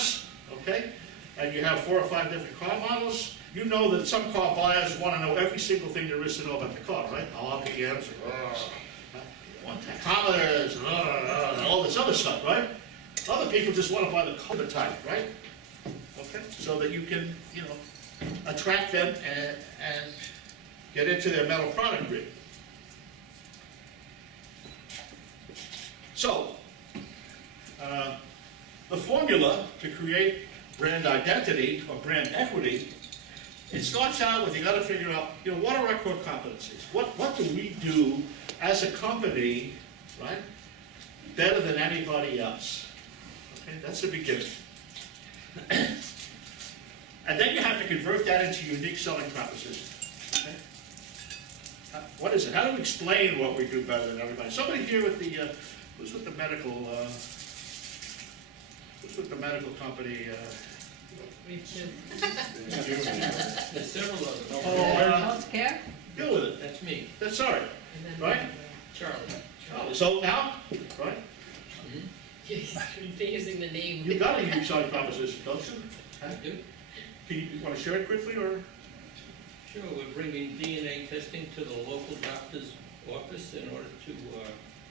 cars, okay, and you have 4 or 5 different car models, you know that some car buyers want to know every single thing there is to know about the car, right? RPMs, tachometers, and all this other stuff, right? Other people just want to buy the color type, right? Okay, so that you can, you know, attract them and get into their metal product grid. So, the formula to create brand identity or brand equity, it starts out with, you got to figure out, you know, what are our core competencies? What do we do as a company, right, better than anybody else? Okay, that's the beginning. And then you have to convert that into unique selling proposition. Okay? What is it? How do we explain what we do better than everybody? Somebody here with the, who's with the medical, who's with the medical company? Me too. There's several of them. Healthcare? Deal with it. That's me, That's all right. And then Right? Charlie. So now, right? He's confusing the name. You got a unique selling proposition, don't you? I do. You want to share it quickly, or? Sure, we're bringing DNA testing to the local doctor's office in order to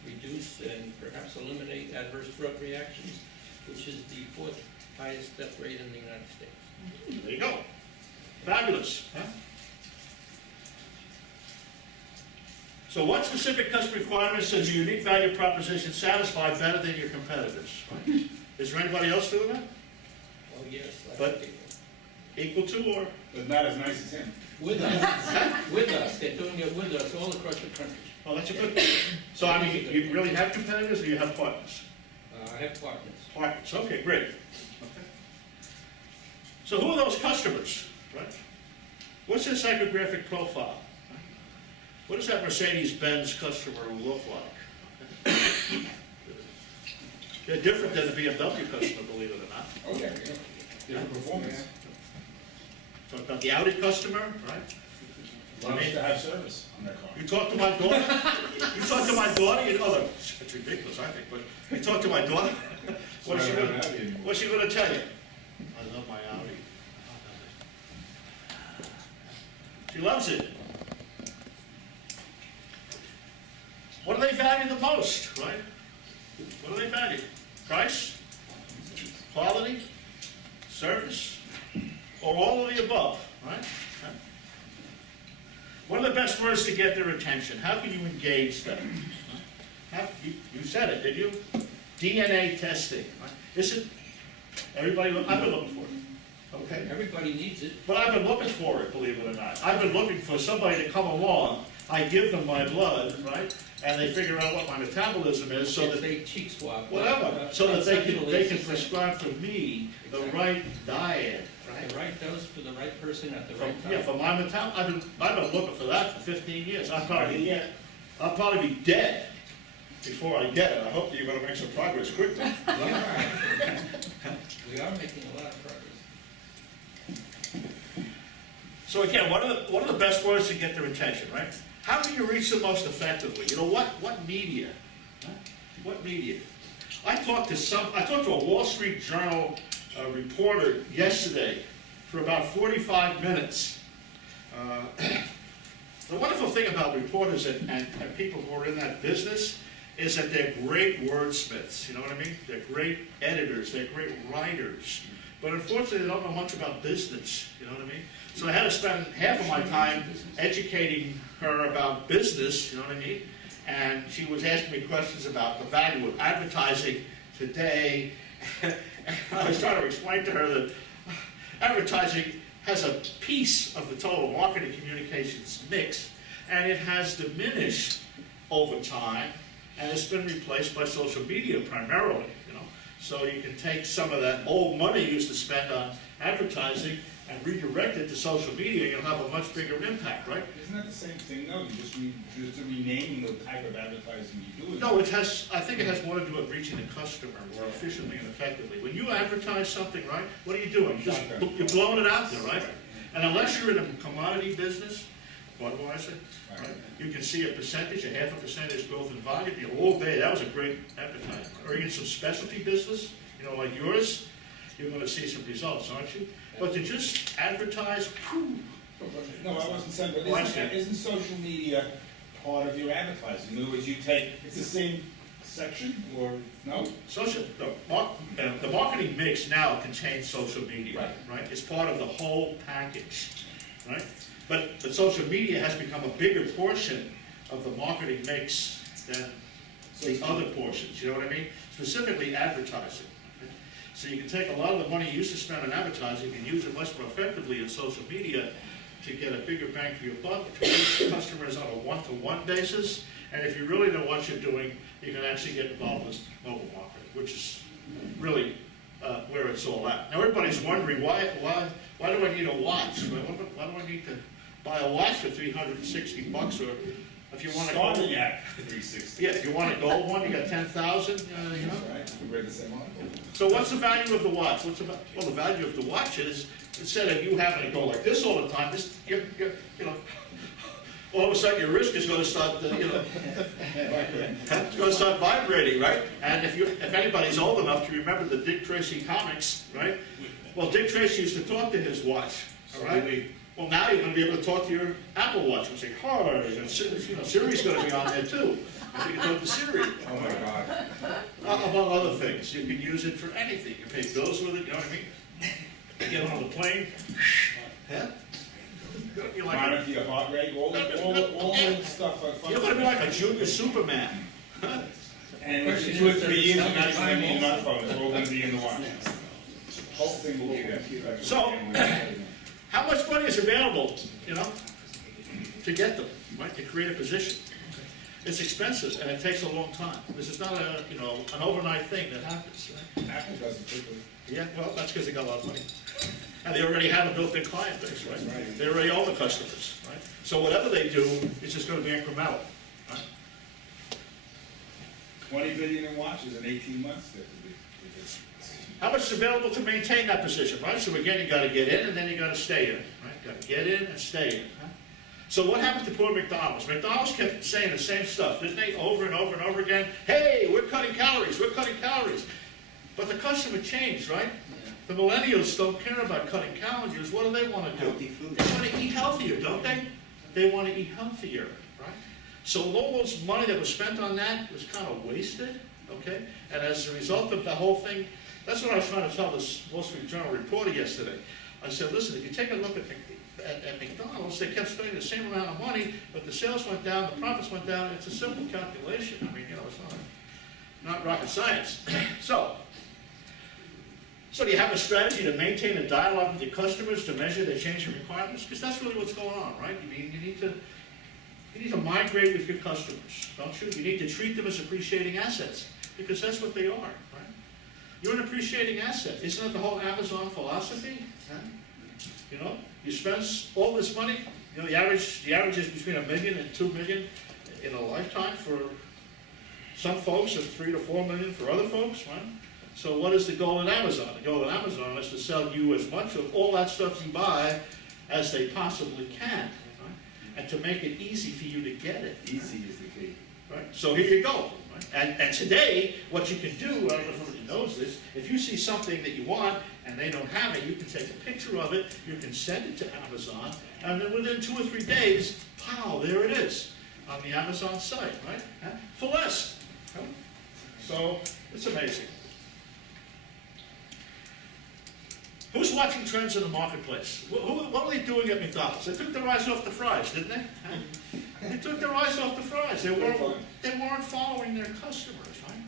reduce and perhaps eliminate adverse drug reactions, which is the 4th highest death rate in the United States. There you go. Fabulous. Huh? So what specific customer requirements does your unique value proposition satisfy better than your competitors? Right? Is there anybody else doing that? Oh, yes. But- Equal to, or? But not as nice as him. With us, with us, they're doing it with us all across the country. Oh, that's a good thing. So, I mean, you really have competitors, or you have partners? I have partners. Partners, okay, great. Okay. So who are those customers, right? What's their psychographic profile? What does that Mercedes-Benz customer look like? They're different than the BMW customer, believe it or not. Oh, yeah, yeah. Different performance. Talk about the Audi customer, right? Loves to have service on their car. You talk to my daughter, you talk to my daughter, you know, it's ridiculous, I think, but you talk to my daughter, what's she gonna tell you? I love my Audi. She loves it. What do they value the most, right? What do they value? Price? Quality? Service? Or all of the above, right? What are the best words to get their attention? How can you engage them? You said it, did you? DNA testing. Right? Isn't everybody, I've been looking for it. Okay? Everybody needs it. But I've been looking for it, believe it or not. I've been looking for somebody to come along. I give them my blood, right? And they figure out what my metabolism is so that they cheek swab. whatever, so that they can prescribe for me the right diet, The right? right dose for the right person at the right time. Yeah, for my metabolism, I've been looking for that for 15 years. I'll probably be dead before I get it. I hope that you're gonna make some progress quickly. We are making a lot of progress. So again, what are the best words to get their attention, right? How can you reach them most effectively? You know, what media? Huh? What media? I talked to a Wall Street Journal reporter yesterday for about 45 minutes. The wonderful thing about reporters and people who are in that business is that they're great wordsmiths, you know what I mean? They're great editors, they're great writers. But unfortunately, they don't know much about business, you know what I mean? So I had to spend half of my time educating her about business, you know what I mean? And she was asking me questions about the value of advertising today. And I was trying to explain to her that advertising has a piece of the total marketing communications mix, and it has diminished over time, and it's been replaced by social media primarily, you know. So you can take some of that old money you used to spend on advertising and redirect it to social media, and you'll have a much bigger impact, right? Isn't that the same thing, though? You just renaming the type of advertising you do. No, I think it has more to do with reaching the customer more efficiently and effectively. When you advertise something, right, what are you doing? You're blowing it out there, right? And unless you're in a commodity business, Budweiser, right, you can see a percentage, a half a percentage growth in volume, the whole day, that was a great advertisement. Or you get some specialty business, you know, like yours, you're gonna see some results, aren't you? But to just advertise, whew, No, I wasn't saying, but Watch it. isn't social media part of your advertising? In other words, you take, it's the same section, or, no? social, the marketing mix now contains social media, right? It's part of the whole package, right? But social media has become a bigger portion of the marketing mix than the other portions, you know what I mean? Specifically advertising. Okay? So you can take a lot of the money you used to spend on advertising and use it much more effectively in social media to get a bigger bang for your buck, to reach customers on a one-to-one basis. And if you really know what you're doing, you can actually get involved with mobile marketing, which is really where it's all at. Now everybody's wondering, why do I need a watch? Why do I need to buy a watch for $360, or if you want to go? Starting at 360. Yeah, if you want a gold one, you got 10,000, you know? Right, we read the same article. So what's the value of the watch? Well, the value of the watch is, instead of you having to go like this all the time, you know, all of a sudden your wrist is going to start, it's going to start vibrating, right? And if anybody's old enough to remember the Dick Tracy comics, right? Well, Dick Tracy used to talk to his watch, all right? Well, now you're going to be able to talk to your Apple Watch and say, "Hi," and Siri's going to be on there too. And you can talk to Siri. Oh my God. Among other things, you can use it for anything. You pay bills with it, you know what I mean? You get on the plane, yeah? You're like, Monitor your heart rate, all the stuff. you're going to be like a junior Superman. And in 2 or 3 years, you're not going to be in our phone, it's all going to be in the watch. Whole thing will be there. So, how much money is available, you know, to get them, right, to create a position? It's expensive, and it takes a long time. This is not an overnight thing that happens, right? Apple does it quickly. Yeah, well, that's because they got a lot of money. And they already have a built-in client base, right? Right. They already own the customers, right? So whatever they do, it's just gonna be incremental, right? 20 billion in watches in 18 months. How much is available to maintain that position, right? So again, you gotta get in and then you gotta stay in, right? Gotta get in and stay in, huh? So what happened to poor McDonald's? McDonald's kept saying the same stuff, didn't they? Over and over and over again. Hey, we're cutting calories, we're cutting calories. But the customer changed, right? The millennials don't care about cutting calories. What do they want to do? Healthy food. They want to eat healthier, don't they? They want to eat healthier, right? So all those money that was spent on that was kind of wasted, okay? And as a result of the whole thing, that's what I was trying to tell this Wall Street Journal reporter yesterday. I said, listen, if you take a look at McDonald's, they kept spending the same amount of money, but the sales went down, the profits went down. It's a simple calculation. I mean, you know, it's not rocket science. So do you have a strategy to maintain a dialogue with your customers to measure their changing requirements? Because that's really what's going on, right? I mean, you need to migrate with your customers, don't you? You need to treat them as appreciating assets, because that's what they are, right? You're an appreciating asset. Isn't that the whole Amazon philosophy? Huh? You know, you spend all this money. You know, the average is between $1 million and $2 million in a lifetime for some folks, and $3 to $4 million for other folks, right? So what is the goal at Amazon? The goal at Amazon is to sell you as much of all that stuff you buy as they possibly can, right? And to make it easy for you to get it. Easy is the key. Right? So here you go. Right? And today, what you can do, I don't know if anybody knows this, if you see something that you want and they don't have it, you can take a picture of it, you can send it to Amazon, and then within 2 or 3 days, pow, there it is on the Amazon site, right? Huh? For less. Huh? So it's amazing. Who's watching trends in the marketplace? What are they doing at McDonald's? They took their eyes off the fries, didn't they? They took their eyes off the fries. They weren't following their customers, right?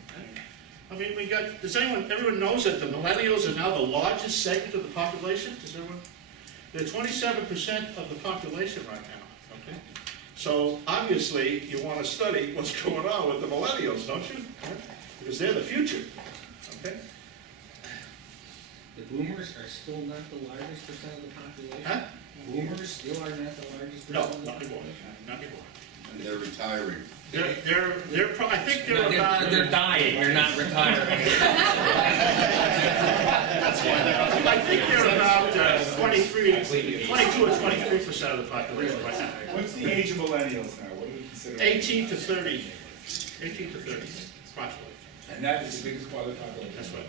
I mean, everyone knows that the millennials are now the largest segment of the population? They're 27% of the population right now, okay? So obviously, you want to study what's going on with the millennials, don't you? Because they're the future, okay? The boomers are still not the largest percent of the population? Huh? Boomers still are not the largest No, percent of the not anymore, population? not anymore. And they're retiring. I think No, they're about. they're dying, they're not retiring. I think they're about 22 or 23% of the population right now. What's the age of millennials now? What do we consider? 18 to 30, 18 to 30, approximately. And that is the biggest part of the population. That's right.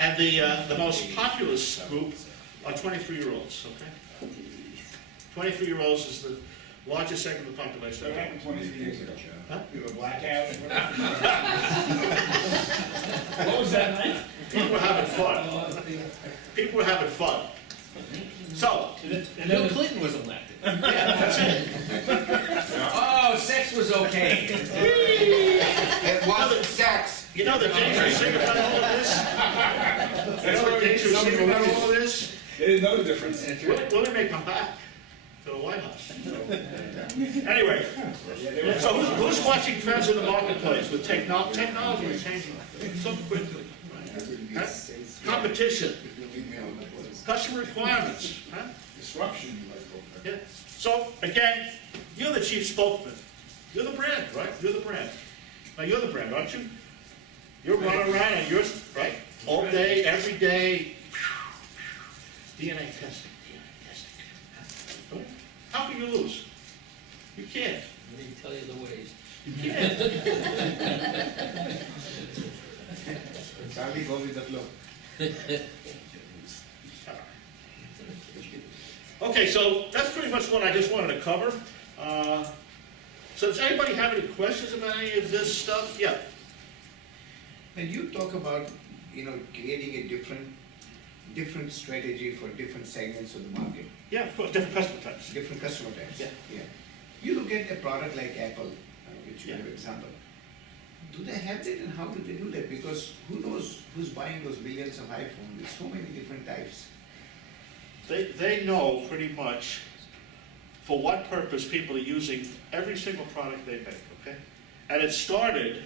And the most populous group are 23-year-olds, okay? 23-year-olds is the largest segment of the population. What happened 23 years ago? Huh? You were blackout? What was that night? People were having fun. People were having fun. So, Bill Clinton was elected. yeah, that's it. Oh, sex was okay. It wasn't sex. You know the dangerous thing about all of this? You know the dangerous thing about all of this? They didn't know the difference. Willie may come back to the White House. Anyway, so who's watching trends in the marketplace with technology is changing so quickly? Huh? Competition, customer requirements, huh? Disruption. Yeah. So again, you're the chief spokesman. You're the brand, right? You're the brand. Now you're the brand, aren't you? You're running around and you're, right? All day, every day. DNA testing, How can you lose? You can't. Let me tell you the ways. You can't. Charlie, go with the flow. Okay, so that's pretty much what I just wanted to cover. So does anybody have any questions about any of this stuff? Yeah. When you talk about, creating a different strategy for different segments of the market, Yeah, of course, different customer types. different customer types. Yeah. You look at a product like Apple, which you Yeah. have example. Do they have that and how do they do that? Because who knows who's buying those millions of iPhones with so many different types. They know pretty much for what purpose people are using every single product they make, okay? And it started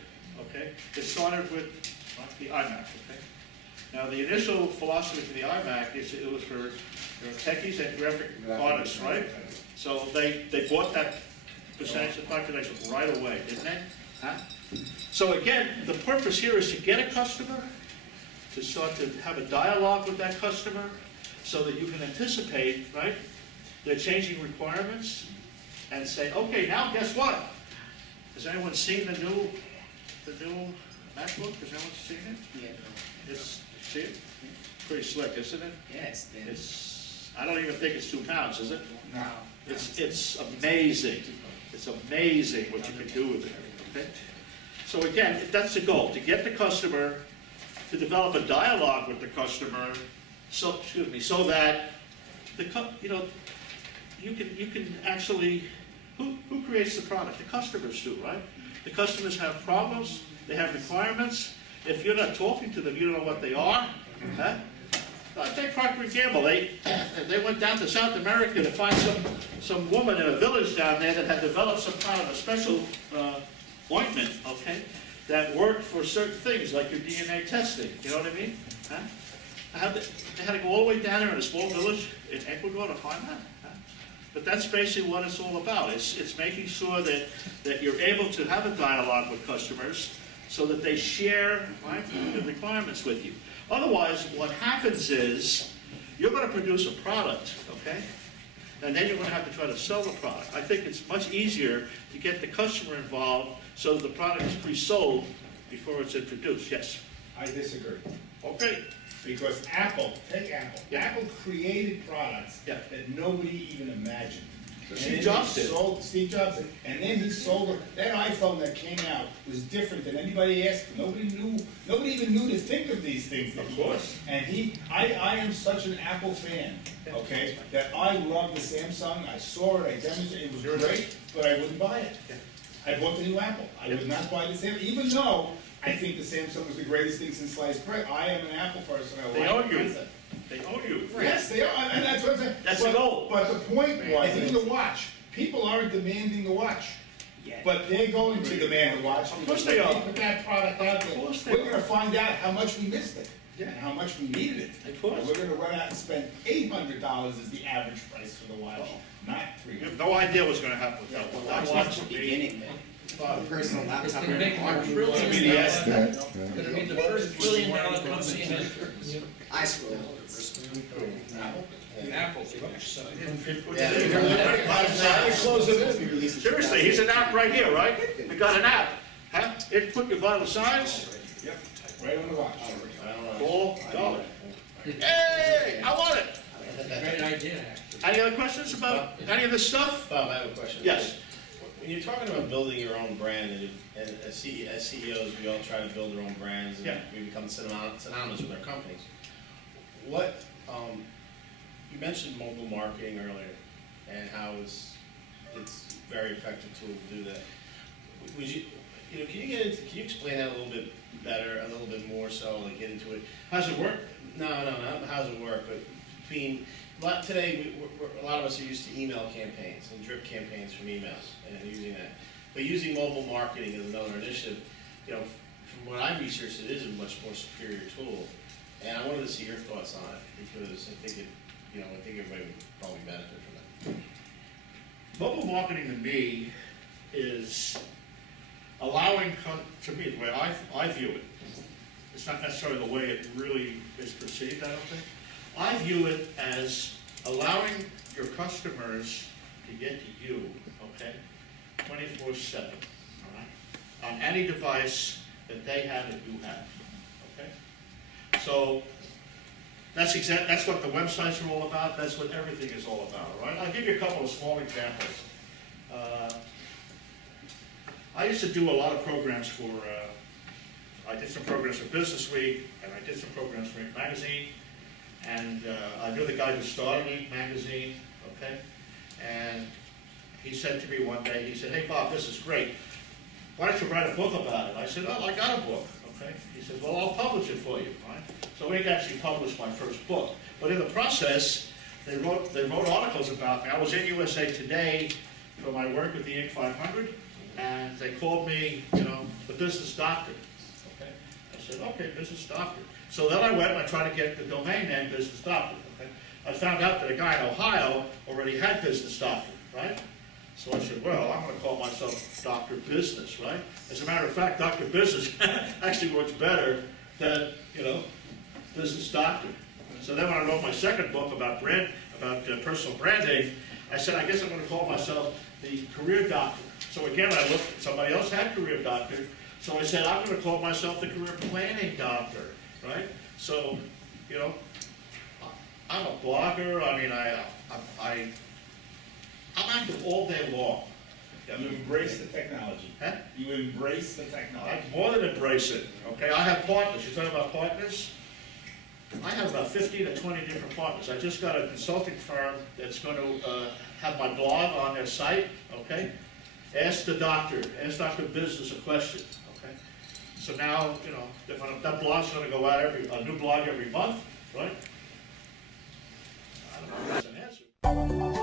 with the iMac, okay? Now, the initial philosophy for the iMac is it was for techies and graphic artists, right? So they bought that percentage of the population right away, didn't they? Huh? So again, the purpose here is to get a customer, to start to have a dialogue with that customer, so that you can anticipate, right, their changing requirements, and say, okay, now guess what? Has anyone seen the new MacBook? Has anyone seen it? Yeah. See it? Pretty slick, isn't it? Yes, then. I don't even think it's 2 pounds, is it? No. It's amazing. It's amazing what you can do with it, okay? So again, that's the goal, to get the customer, to develop a dialogue with the customer, so that you can actually, who creates the product? The customers do, right? The customers have problems, they have requirements. If you're not talking to them, you don't know what they are. Huh? Take Procter & Gamble. They went down to South America to find some woman in a village down there that had developed some kind of a special ointment, okay, that worked for certain things, like your DNA testing. You know what I mean? Huh? They had to go all the way down there in a small village in Ecuador to find that. Huh? But that's basically what it's all about. It's making sure that you're able to have a dialogue with customers so that they share, right, the requirements with you. Otherwise, what happens is you're going to produce a product, okay? And then you're going to have to try to sell the product. I think it's much easier to get the customer involved so that the product is pre-sold before it's introduced. Yes? I disagree. Okay. Because Apple, take Apple. Yeah. Apple created products Yeah. that nobody even imagined. So And Steve then Jobs he did. sold, Steve Jobs did, and then he sold it. That iPhone that came out was different than anybody asked for. Nobody even knew to think of these things. Of course. And I am such an Apple fan, okay, that I love the Samsung. I saw it, I demonstrated, it was great, but I wouldn't buy it. I bought the new Apple. I would not buy the Samsung, even though I think the Samsung was the greatest thing since sliced bread. I am an Apple person. I They like own the you. concept. They own you. Yes, they are, and that's what I'm saying. That's the goal. But the point was, even the watch, people aren't demanding the watch. But they're going to demand the watch. Of course they are. Put that product out Of course there. they We're are. gonna find out how much we missed it. Yeah. And how much we needed it. Of course. And we're gonna run out and spend $800 is the average price for the watch, not You $300. have no idea what's going to happen with that one. That watch will be- Beginning, personal It's laptop. gonna make them a It's $1 gonna be the S. trillion. Gonna be the first $1 trillion company in history. I scroll. Apple. Seriously, here's an app right here, right? We got an app. Huh? Input your vital signs. right on the watch. Paul, go. Hey, I want it. Great idea, actually. Any other questions about any of this stuff? Bob, I have a question. Yes. When you're talking about building your own brand, and as CEOs, we all try to build our own brands, and Yeah. we become synonymous with our companies. What, you mentioned mobile marketing earlier, and how it's very effective tool to do that. Would you, can you explain that a little bit better, a little bit more so, like get into it? How's it work? No, not how's it work, but today, a lot of us are used to email campaigns and drip campaigns from emails and using that. But using mobile marketing as another initiative, from what I researched, it is a much more superior tool. And I wanted to see your thoughts on it, because I think I think everybody would probably benefit from that. Mobile marketing to me is allowing, to me, the way I view it, it's not necessarily the way it really is perceived, I don't think. I view it as allowing your customers to get to you, okay, 24/7, all right, on any device that they have that you have, okay? So that's what the websites are all about, that's what everything is all about, all right? I'll give you a couple of small examples. I used to do a lot of programs for, I did some programs for Business Week, and I did some programs for Inc. Magazine, and I knew the guy who started Inc. Magazine, okay? And he said to me one day, he said, "Hey Bob, this is great. Why don't you write a book about it?" I said, "Oh, I got a book," okay? He said, "Well, I'll publish it for you," right? So Inc. actually published my first book. But in the process, they wrote articles about me. I was in USA Today for my work with the Inc. 500, and they called me, the business doctor. Okay? I said, "Okay, business doctor." So then I went and I tried to get the domain name Business Doctor. Okay? I found out that a guy in Ohio already had Business Doctor, right? So I said, well, I'm going to call myself Dr. Business, right? As a matter of fact, Dr. Business actually works better than, Business Doctor. So then when I wrote my second book about personal branding, I said, I guess I'm going to call myself the Career Doctor. So again, I looked, somebody else had Career Doctor, so I said, I'm going to call myself the Career Planning Doctor, right? So, I'm a blogger. I mean, I'm active all day long. You embrace the technology. Huh? You embrace the technology. I more than embrace it, okay? I have partners. You're talking about partners? I have about 15 to 20 different partners. I just got a consulting firm that's going to have my blog on their site, okay? Ask Dr. Business a question, okay? So now, that blog's going to go out a new blog every month, right? I don't know if that's an answer.